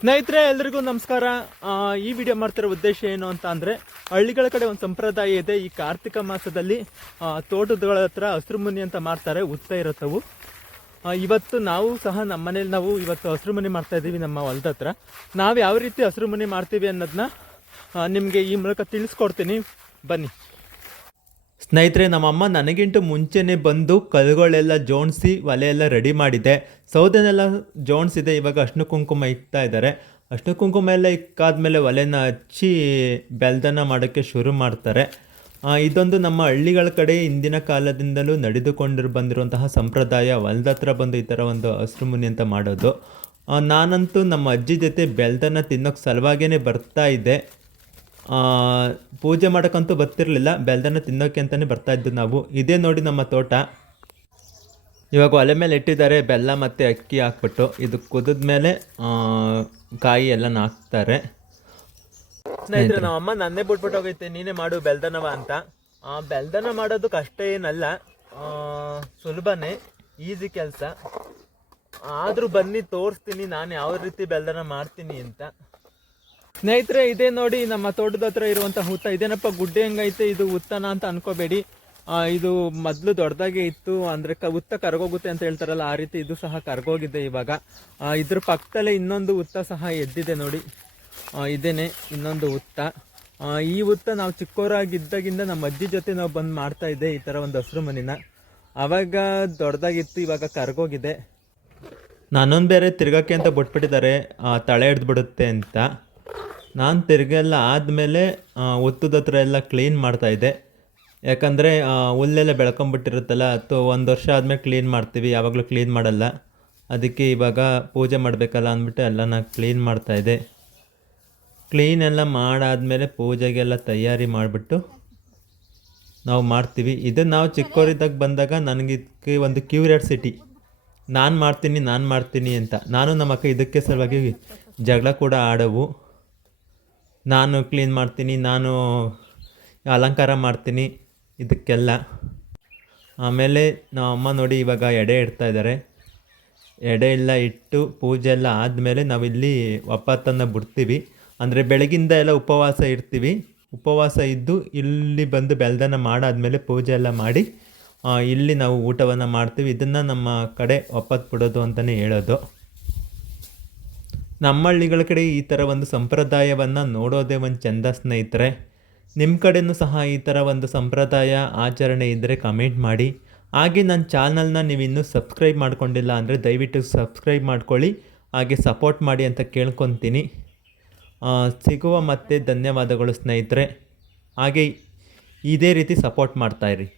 ಸ್ನೇಹಿತರೆ ಎಲ್ರಿಗೂ ನಮಸ್ಕಾರ. ಈ ವಿಡಿಯೋ ಮಾಡ್ತಿರೋ ಉದ್ದೇಶ ಏನು ಅಂತ ಅಂದರೆ, ಹಳ್ಳಿಗಳ ಕಡೆ ಒಂದು ಸಂಪ್ರದಾಯ ಇದೆ. ಈ ಕಾರ್ತಿಕ ಮಾಸದಲ್ಲಿ ತೋಟಗಳ ಹತ್ರ ಹಸಿರು ಮುನಿ ಅಂತ ಮಾಡ್ತಾರೆ, ಉತ್ತ ಇರುತ್ತವು. ಇವತ್ತು ನಾವು ಸಹ ನಮ್ಮ ಮನೇಲಿ ನಾವು ಇವತ್ತು ಹಸಿರು ಮುನಿ ಮಾಡ್ತಾ ಇದ್ದೀವಿ. ನಮ್ಮ ಹೊಲದ ಹತ್ರ ನಾವು ಯಾವ ರೀತಿ ಹಸಿರು ಮುನಿ ಮಾಡ್ತೀವಿ ಅನ್ನೋದನ್ನ ನಿಮಗೆ ಈ ಮೂಲಕ ತಿಳಿಸ್ಕೊಡ್ತೀನಿ, ಬನ್ನಿ. ಸ್ನೇಹಿತರೆ, ನಮ್ಮಮ್ಮ ನನಗಿಂಟು ಮುಂಚೆನೇ ಬಂದು ಕಲ್ಲುಗಳೆಲ್ಲ ಜೋಡಿಸಿ ಒಲೆ ಎಲ್ಲ ರೆಡಿ ಮಾಡಿದೆ. ಸೌದೆನೆಲ್ಲ ಜೋಡಿಸಿದೆ. ಇವಾಗ ಅರ್ಶಿನ ಕುಂಕುಮ ಇಕ್ತಾ ಇದ್ದಾರೆ. ಅರ್ಶಿನ ಕುಂಕುಮ ಎಲ್ಲ ಇಕ್ಕಾದ್ಮೇಲೆ ಒಲೆನ ಹಚ್ಚಿ ಬೆಲ್ದನ ಮಾಡೋಕ್ಕೆ ಶುರು ಮಾಡ್ತಾರೆ. ಇದೊಂದು ನಮ್ಮ ಹಳ್ಳಿಗಳ ಕಡೆ ಹಿಂದಿನ ಕಾಲದಿಂದಲೂ ನಡೆದುಕೊಂಡು ಬಂದಿರುವಂತಹ ಸಂಪ್ರದಾಯ. ಹೊಲದ ಹತ್ರ ಬಂದು ಈ ಥರ ಒಂದು ಹಸಿರು ಮುನಿ ಅಂತ ಮಾಡೋದು. ನಾನಂತೂ ನಮ್ಮ ಅಜ್ಜಿ ಜೊತೆ ಬೆಲ್ದನ ತಿನ್ನೋಕ್ಕೆ ಸಲುವಾಗಿಯೇ ಬರ್ತಾ ಇದ್ದೆ. ಪೂಜೆ ಮಾಡೋಕ್ಕಂತೂ ಬರ್ತಿರಲಿಲ್ಲ, ಬೆಲ್ದನ್ನ ತಿನ್ನೋಕ್ಕೆ ಅಂತಲೇ ಬರ್ತಾಯಿದ್ದು ನಾವು. ಇದೇ ನೋಡಿ ನಮ್ಮ ತೋಟ. ಇವಾಗ ಒಲೆ ಮೇಲೆ ಇಟ್ಟಿದ್ದಾರೆ ಬೆಲ್ಲ ಮತ್ತು ಅಕ್ಕಿ ಹಾಕ್ಬಿಟ್ಟು. ಇದು ಕುದಿದ ಮೇಲೆ ಕಾಯಿ ಎಲ್ಲ ಹಾಕ್ತಾರೆ. ಸ್ನೇಹಿತರೆ, ನಮ್ಮಮ್ಮ ನನ್ನೇ ಬಿಟ್ಬಿಟ್ಟು ಹೋಗೈತೆ, ನೀನೇ ಮಾಡು ಬೆಲ್ದನವ ಅಂತ. ಬೆಲ್ದನ ಮಾಡೋದು ಕಷ್ಟ ಏನಲ್ಲ, ಸುಲಭನೇ, ಈಸಿ ಕೆಲಸ. ಆದರೂ ಬನ್ನಿ ತೋರಿಸ್ತೀನಿ ನಾನು ಯಾವ ರೀತಿ ಬೆಲ್ದನ ಮಾಡ್ತೀನಿ ಅಂತ. ಸ್ನೇಹಿತರೆ, ಇದೇ ನೋಡಿ ನಮ್ಮ ತೋಟದ ಹತ್ರ ಇರುವಂಥ ಹುತ್ತ. ಇದೇನಪ್ಪ ಗುಡ್ಡೆ ಹೆಂಗೈತೆ, ಇದು ಉತ್ತನ ಅಂತ ಅನ್ಕೋಬೇಡಿ. ಇದು ಮೊದಲು ದೊಡ್ಡದಾಗೆ ಇತ್ತು, ಅಂದರೆ ಉತ್ತ ಕರ್ಗೋಗುತ್ತೆ ಅಂತ ಹೇಳ್ತಾರಲ್ಲ, ಆ ರೀತಿ ಇದು ಸಹ ಕರ್ಗೋಗಿದೆ ಇವಾಗ. ಇದ್ರ ಪಕ್ಕದಲ್ಲೇ ಇನ್ನೊಂದು ಉತ್ತ ಸಹ ಎದ್ದಿದೆ ನೋಡಿ, ಇದೇನೆ ಇನ್ನೊಂದು ಉತ್ತ. ಈ ಉತ್ತ ನಾವು ಚಿಕ್ಕವರಾಗಿದ್ದಾಗಿಂದ ನಮ್ಮ ಅಜ್ಜಿ ಜೊತೆ ನಾವು ಬಂದು ಮಾಡ್ತಾ ಇದ್ದೆ ಈ ಥರ ಒಂದು ಹಸಿರು ಮನಿನ. ಆವಾಗ ದೊಡ್ಡದಾಗಿತ್ತು, ಇವಾಗ ಕರ್ಗೋಗಿದೆ. ನಾನೊಂದು ಬೇರೆ ತಿರ್ಗಕ್ಕೆ ಅಂತ ಬಿಟ್ಬಿಟ್ಟಿದ್ದಾರೆ, ತಳೆ ಹಿಡ್ದು ಬಿಡುತ್ತೆ ಅಂತ. ನಾನು ತಿರುಗೆಲ್ಲ ಆದಮೇಲೆ ಹುತ್ತದ ಹತ್ರ ಎಲ್ಲ ಕ್ಲೀನ್ ಮಾಡ್ತಾಯಿದ್ದೆ. ಯಾಕಂದರೆ ಹುಲ್ಲೆಲ್ಲ ಬೆಳ್ಕೊಂಬಿಟ್ಟಿರುತ್ತಲ್ಲ, ಅಥವಾ ಒಂದು ವರ್ಷ ಆದಮೇಲೆ ಕ್ಲೀನ್ ಮಾಡ್ತೀವಿ, ಯಾವಾಗಲೂ ಕ್ಲೀನ್ ಮಾಡಲ್ಲ. ಅದಕ್ಕೆ ಇವಾಗ ಪೂಜೆ ಮಾಡಬೇಕಲ್ಲ ಅಂದ್ಬಿಟ್ಟು ಎಲ್ಲ ನಾನು ಕ್ಲೀನ್ ಮಾಡ್ತಾಯಿದ್ದೆ. ಕ್ಲೀನ್ ಎಲ್ಲ ಮಾಡಾದಮೇಲೆ ಪೂಜೆಗೆಲ್ಲ ತಯಾರಿ ಮಾಡಿಬಿಟ್ಟು ನಾವು ಮಾಡ್ತೀವಿ. ಇದು ನಾವು ಚಿಕ್ಕವರಿದ್ದಾಗ ಬಂದಾಗ ನನಗಿದಕ್ಕೆ ಒಂದು ಕ್ಯೂರಿಯಾಸಿಟಿ, ನಾನು ಮಾಡ್ತೀನಿ ಅಂತ. ನಾನು ನಮ್ಮ ಅಕ್ಕ ಇದಕ್ಕೆ ಸಲುವಾಗಿ ಜಗಳ ಕೂಡ ಆಡವು. ನಾನು ಕ್ಲೀನ್ ಮಾಡ್ತೀನಿ, ನಾನು ಅಲಂಕಾರ ಮಾಡ್ತೀನಿ ಇದಕ್ಕೆಲ್ಲ. ಆಮೇಲೆ ನಮ್ಮ ಅಮ್ಮ ನೋಡಿ ಇವಾಗ ಎಡೆ ಇಡ್ತಾ ಇದ್ದಾರೆ. ಎಡೆ ಎಲ್ಲ ಇಟ್ಟು ಪೂಜೆ ಎಲ್ಲ ಆದಮೇಲೆ ನಾವಿಲ್ಲಿ ಒಪ್ಪತ್ತನ್ನು ಬಿಡ್ತೀವಿ. ಅಂದರೆ ಬೆಳಗಿಂದ ಎಲ್ಲ ಉಪವಾಸ ಇರ್ತೀವಿ. ಉಪವಾಸ ಇದ್ದು ಇಲ್ಲಿ ಬಂದು ಬೆಲ್ದನ ಮಾಡಾದಮೇಲೆ ಪೂಜೆ ಎಲ್ಲ ಮಾಡಿ ಇಲ್ಲಿ ನಾವು ಊಟವನ್ನು ಮಾಡ್ತೀವಿ. ಇದನ್ನು ನಮ್ಮ ಕಡೆ ಒಪ್ಪತ್ತು ಬಿಡೋದು ಅಂತಲೇ ಹೇಳೋದು. ನಮ್ಮ ಹಳ್ಳಿಗಳ ಕಡೆ ಈ ಥರ ಒಂದು ಸಂಪ್ರದಾಯವನ್ನು ನೋಡೋದೇ ಒಂದು ಚೆಂದ ಸ್ನೇಹಿತರೆ. ನಿಮ್ಮ ಕಡೆಯೂ ಸಹ ಈ ಥರ ಒಂದು ಸಂಪ್ರದಾಯ ಆಚರಣೆ ಇದ್ದರೆ ಕಮೆಂಟ್ ಮಾಡಿ. ಹಾಗೆ ನನ್ನ ಚಾನಲ್ನ ನೀವು ಇನ್ನೂ ಸಬ್ಸ್ಕ್ರೈಬ್ ಮಾಡ್ಕೊಂಡಿಲ್ಲ ಅಂದರೆ ದಯವಿಟ್ಟು ಸಬ್ಸ್ಕ್ರೈಬ್ ಮಾಡ್ಕೊಳ್ಳಿ, ಹಾಗೆ ಸಪೋರ್ಟ್ ಮಾಡಿ ಅಂತ ಕೇಳ್ಕೊತೀನಿ. ಸಿಗುವ ಮತ್ತೆ ಧನ್ಯವಾದಗಳು ಸ್ನೇಹಿತರೆ. ಹಾಗೆ ಇದೇ ರೀತಿ ಸಪೋರ್ಟ್ ಮಾಡ್ತಾಯಿರಿ.